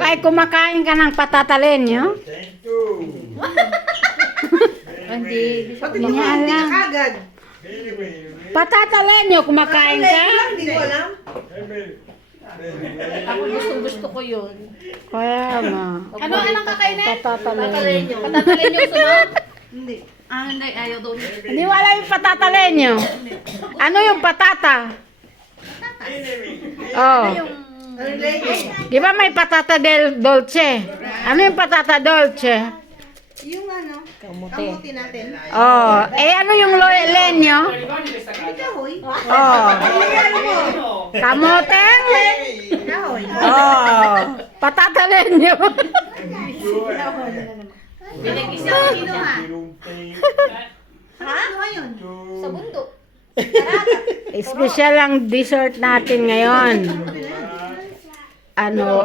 Ay, kumakain ka ng patatalenyo? Hindi. Pati mo hindi na kagad. Patatalenyo, kumakain ka? Hindi ko alam. Ako gusto ko yun. Kaya nga. Ano anong kakainin? Patatalenyo. Patatalenyo gusto mo? Hindi. Hindi, ayaw doon. Hindi wala yung patatalenyo. Ano yung patata? Oh. Ano lady? Di ba may patata del dolce? Ano yung patata dolce? Yung ano? Kamuti natin. Oh. Eh, ano yung lenyo? Kahoy. Oh. Kamote? Kahoy. Oh. Patatalenyo. Pinag-isa ko dito ha. Ha? Ano ngayon? Sa bundok. Special ang dessert natin ngayon. Ano,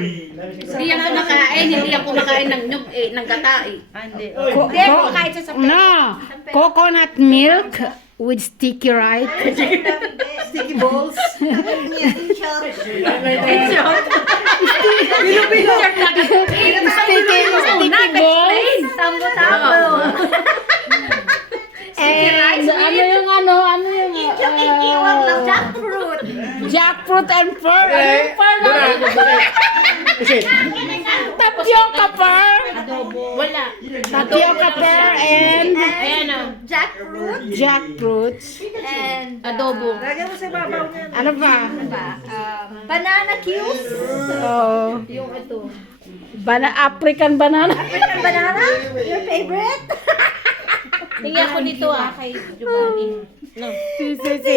Hindi yan kumakain, hindi yan kumakain ng nyug, ng gata eh. Hindi. kumakain siya sa no, coconut milk with sticky rice. Sticky balls. Sticky balls. Tambo-tambo. And ano yung Jackfruit. jackfruit and pearl. Tapioca pearl. Wala. Tapioca pearl and Ayan o. jackfruits. And adobo. Lagyan mo sa babaw niya. Ano ba? Banana cubes. Oh, Yung ito. African banana. Banana? Your favorite? Tingnan ko dito kay Giovanni. No. Si.